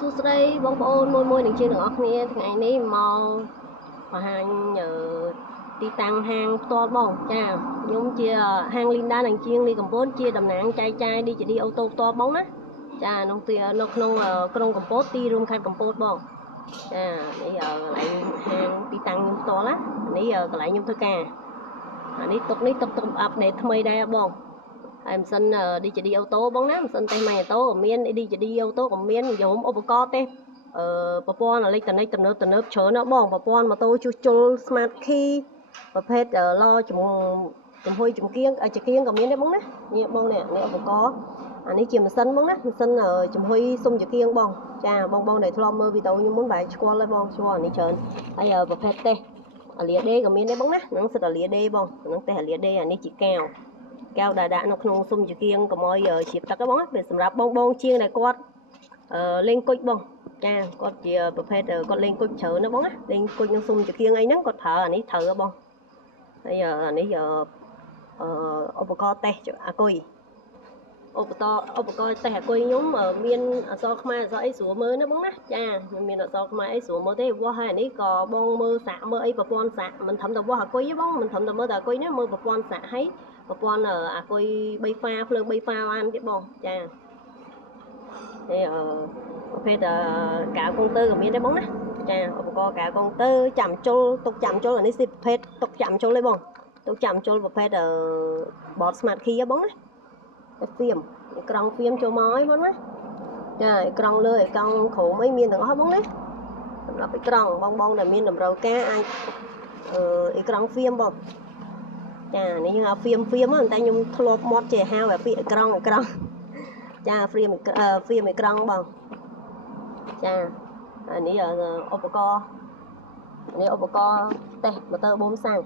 សួស្តីបងប្អូនមួយនឹងជាទាំងអស់គ្នាថ្ងៃនេះមកបង្ហាញទីតាំងហាងផ្ទាល់បងចាខ្ញុំជាហាង Linda និងជាងលីកំពតជាតំណាងចែកចាយ DJD អូតូផ្ទាល់បងណាចានៅក្នុងក្រុងកំពតទីរួមខេត្តកំពតបងចានេះកន្លែងហាងទីតាំងខ្ញុំផ្ទាល់ណានេះកន្លែងខ្ញុំធ្វើការអានេះតុកអាប់ដេតថ្មីដែរបងហើយម៉ាស៊ីន DJD អូតូបងណាម៉ាស៊ីនតេស្តម៉ាញ់អូតូក៏មាន DJD អូតូក៏មានយមឧបករណ៍តេស្តប្រព័ន្ធអេឡិចត្រូនិកទំនើបច្រើនណាស់បងប្រព័ន្ធម៉ូតូជួសជុល Smart Key ប្រភេទឡចំហុយចំគៀងចង្គៀងក៏មានដែរបងណានេះបងនេះឧបករណ៍អានេះជាម៉ាស៊ីនបងណាម៉ាស៊ីនចំហុយសុំចង្គៀងបងចាបងដែលធ្លាប់មើលវីដេអូខ្ញុំមុនបែរឆ្គាល់ហើយបងឆ្គាល់អានេះច្រើនហើយប្រភេទតេស្តអាលាដេក៏មានដែរបងណាហ្នឹងសិតអាលាដេបងហ្នឹងតេស្តអាលាដេអានេះជាកែវដែលដាក់នៅក្នុងសុំចង្គៀងកុំឲ្យជ្រាបទឹកហ្នឹងបងណាវាសម្រាប់បងជាងដែលគាត់លេងគុជបងចាគាត់ជាប្រភេទគាត់លេងគុជច្រើនណាបងណាលេងគុជនឹងសុំចង្គៀងអីហ្នឹងគាត់ប្រើអានេះត្រូវបងហើយអានេះឧបករណ៍តេស្តអាគុយឧបករណ៍តេស្តអាគុយខ្ញុំមានអក្សរខ្មែរអក្សរអីស្រួលមើលណាបងណាចាខ្ញុំមានអក្សរខ្មែរអីស្រួលមើលទេវាស់ហើយអានេះក៏បងមើលសាក់មើលអីប្រព័ន្ធសាក់មិនត្រឹមតែវាស់អាគុយទេបងមិនត្រឹមតែមើលតែអាគុយទេមើលប្រព័ន្ធសាក់ហើយប្រព័ន្ធអាគុយ3ហ្វាភ្លើង3ហ្វាបានទៀតបងចានេះប្រភេទកៅកុងទ័រក៏មានដែរបងណាចាឧបករណ៍កៅកុងទ័រចាំជុលទុកចាំជុលអានេះសិប្រភេទទុកចាំជុលទេបងទុកចាំជុលប្រភេទបត Smart Key ហ៎បងណាហ្វៀមក្រង់ហ្វៀមចូលមកហើយបងណាចាក្រង់លើក្រង់ក្រោមអីមានទាំងអស់បងណាសម្រាប់ក្រង់បងដែលមានតម្រូវការអាចក្រង់ហ្វៀមបងចានេះយើងហៅហ្វៀមតែខ្ញុំធ្លាប់មាត់ចេះហៅពាក្យក្រង់ចាហ្វៀមក្រង់បងចានេះឧបករណ៍តេស្តម៉ូទ័របូមសាំង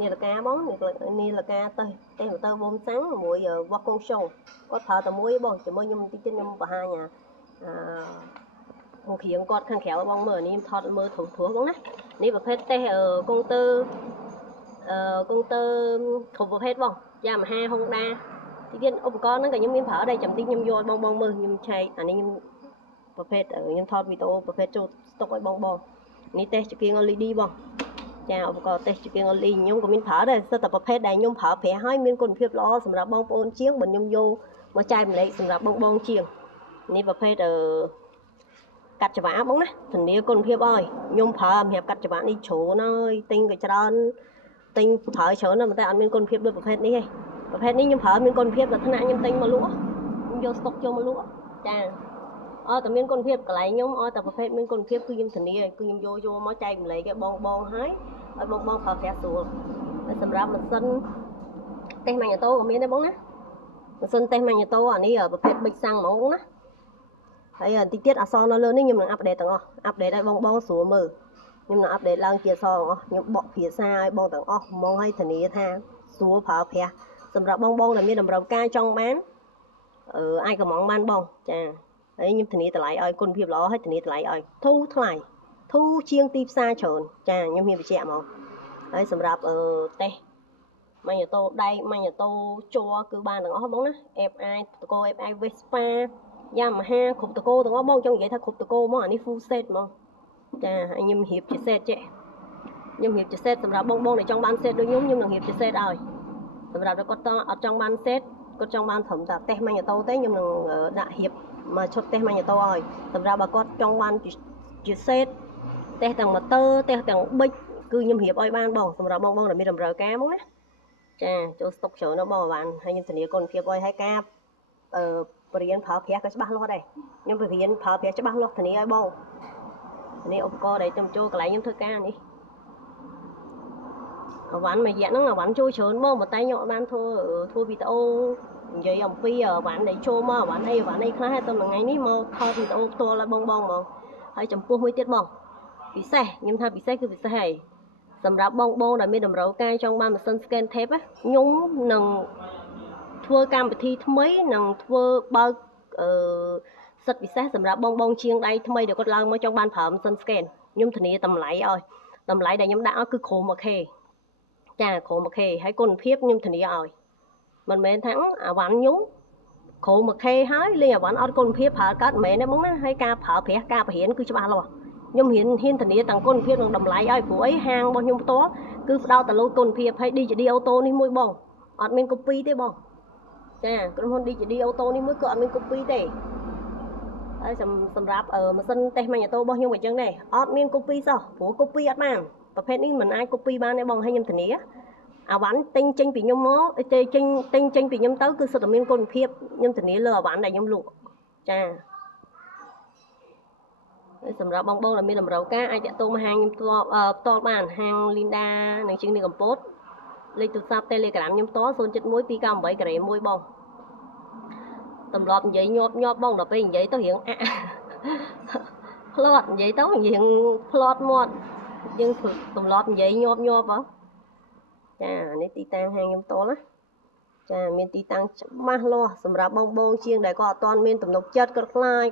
នេះលកាបងនេះលកាតេស្តម៉ូទ័របូមសាំងមួយវាស់កុងខ្យងគាត់ប្រើតែមួយបងជាមួយខ្ញុំបន្តិចទៀតខ្ញុំបង្ហាញមកគ្រៀងគាត់ខាងក្រៅបងមើលនេះខ្ញុំថតមើលធំព្រោះបងណានេះប្រភេទតេស្តកុងទ័រគ្រប់ប្រភេទបងយ៉ាមហា Honda ទីទៀតឧបករណ៍ហ្នឹងក៏ខ្ញុំមានប្រើដែរចាំតិចខ្ញុំយកឲ្យបងមើលខ្ញុំឆែកអានេះខ្ញុំប្រភេទខ្ញុំថតវីដេអូប្រភេទចូលស្តុកឲ្យបងនេះតេស្តចង្គៀង LED បងចាឧបករណ៍តេស្តចង្គៀង LED ខ្ញុំក៏មានប្រើដែរសិតតែប្រភេទដែលខ្ញុំប្រើប្រាស់ហើយមានគុណភាពល្អសម្រាប់បងប្អូនជាងបើខ្ញុំយកមកចែកម្លែកសម្រាប់បងជាងនេះប្រភេទកាត់ច្បាប់បងណាធានាគុណភាពឲ្យខ្ញុំប្រើសម្រាប់កាត់ច្បាប់នេះច្រើនហើយទិញក៏ច្រើនទិញប្រើច្រើនតែអត់មានគុណភាពដូចប្រភេទនេះទេប្រភេទនេះខ្ញុំប្រើមានគុណភាពតែថ្នាក់ខ្ញុំទិញមកលក់ខ្ញុំយកស្តុកចូលមកលក់ចាតែមានគុណភាពកន្លែងខ្ញុំតែប្រភេទមានគុណភាពគឺខ្ញុំធានាគឺខ្ញុំយកមកចែកម្លែកឲ្យបងហើយឲ្យបងប្រើប្រាស់ស្រួលហើយសម្រាប់ម៉ាស៊ីនតេស្តម៉ាញ់អូតូក៏មានដែរបងណាម៉ាស៊ីនតេស្តម៉ាញ់អូតូអានេះប្រភេទប៊ិចសាំងហ្មងបងណាហើយតិចទៀតអក្សរនៅលើនេះខ្ញុំនឹងអាប់ដេតទាំងអស់អាប់ដេតឲ្យបងស្រួលមើលខ្ញុំនឹងអាប់ដេតឡើងជាអក្សរទាំងអស់ខ្ញុំបកភាសាឲ្យបងទាំងអស់ហ្មងឲ្យធានាថាស្រួលប្រើប្រាស់សម្រាប់បងដែលមានតម្រូវការចង់បានអាចកំងបានបងចាហើយខ្ញុំធានាតម្លៃឲ្យគុណភាពល្អហើយធានាតម្លៃឲ្យធូរថ្លៃធូរជាងទីផ្សារច្រើនចាខ្ញុំមានបញ្ជាក់មកហើយសម្រាប់តេស្តម៉ាញ់អូតូដែកម៉ាញ់អូតូជ័រគឺបានទាំងអស់បងណា FI តកូ FI Vespa យ៉ាមហាគ្រប់តកូទាំងអស់បងចង់និយាយថាគ្រប់តកូហ្មងអានេះ full set ហ្មងចាហើយខ្ញុំរៀបជា set ចេះខ្ញុំរៀបជា set សម្រាប់បងដែលចង់បាន set ដូចខ្ញុំនឹងរៀបជា set ឲ្យសម្រាប់គាត់អត់ចង់បាន set គាត់ចង់បានត្រឹមតែតេស្តម៉ាញ់អូតូទេខ្ញុំនឹងដាក់រៀបមកឈុតតេស្តម៉ាញ់អូតូឲ្យសម្រាប់បើគាត់ចង់បានជា set តេស្តទាំងម៉ូទ័រតេស្តទាំងប៊ិចគឺខ្ញុំរៀបឲ្យបានបងសម្រាប់បងដែលមានតម្រូវការមកណាចាចូលស្តុកច្រើនណាស់បងបានហើយខ្ញុំធានាគុណភាពឲ្យហើយការបរៀនប្រើប្រាស់ក៏ច្បាស់លាស់ដែរខ្ញុំបរៀនប្រើប្រាស់ច្បាស់លាស់ធានាឲ្យបងនេះឧបករណ៍ដែលខ្ញុំចូលកន្លែងខ្ញុំធ្វើការនេះអវ៉ាន់មួយរយៈហ្នឹងអវ៉ាន់ចូលច្រើនមកតែខ្ញុំអត់បានធ្វើវីដេអូនិយាយអំពីអវ៉ាន់ដែលចូលមកអវ៉ាន់អីខ្លះតែថ្ងៃនេះមកថតវីដេអូផ្ទាល់ឲ្យបងហ្មងហើយចំពោះមួយទៀតបងពិសេសខ្ញុំថាពិសេសគឺពិសេសហើយសម្រាប់បងដែលមានតម្រូវការចង់បានម៉ាស៊ីន scan tape ខ្ញុំនឹងធ្វើកម្មវិធីថ្មីនឹងធ្វើបើកសិទ្ធិពិសេសសម្រាប់បងជាងដៃថ្មីដែលគាត់ឡើងមកចង់បានប្រើម៉ាស៊ីន scan ខ្ញុំធានាតម្លៃឲ្យតម្លៃដែលខ្ញុំដាក់ឲ្យគឺក្រោម 1K ចាក្រោម 1K ហើយគុណភាពខ្ញុំធានាឲ្យមិនមែនថាអាវ៉ាន់ខ្ញុំ គ្រូមកខេហើយលេងអាវ៉ាន់អត់គុណភាពប្រើកាត់មែនទេបងណាហើយការប្រើប្រាស់ការបរិញ្ញាគឺច្បាស់លាស់ខ្ញុំហ៊ានធានាទាំងគុណភាពនិងតម្លៃឲ្យព្រោះអីហាងរបស់ខ្ញុំផ្ទាល់គឺផ្ដោតទៅលើគុណភាពហើយ DJD អូតូនេះមួយបងអត់មានកូពីទេបងចាក្រុមហ៊ុន DJD អូតូនេះមួយក៏អត់មានកូពីទេហើយសម្រាប់ម៉ាស៊ីនតេស្តម៉ាញ់អូតូរបស់ខ្ញុំអញ្ចឹងដែរអត់មានកូពីសោះព្រោះកូពីអត់បានប្រភេទនេះមិនអាចកូពីបានទេបងហើយខ្ញុំធានាអាវ៉ាន់ទិញចេញពីខ្ញុំមកទិញចេញពីខ្ញុំទៅគឺសុទ្ធតែមានគុណភាពខ្ញុំធានាលើអាវ៉ាន់ដែលខ្ញុំលក់ចាសម្រាប់បងដែលមានតម្រូវការអាចតាក់ទងមកហាងខ្ញុំផ្ទាល់បានហាង Linda នៅជាងនេះកំពតលេខទូរស័ព្ទ Telegram ខ្ញុំផ្ទាល់071 298 ការ៉េ1បងតម្រាប់និយាយញាប់បងដល់ពេលនិយាយទៅរៀងផ្លាត់និយាយទៅរៀងផ្លាត់មាត់យើងតម្រាប់និយាយញាប់ហ៎ចានេះទីតាំងហាងខ្ញុំផ្ទាល់ណាចាមានទីតាំងច្បាស់លាស់សម្រាប់បងជាងដែលគាត់អត់ទាន់មានទំនុកចិត្តគាត់ខ្លាច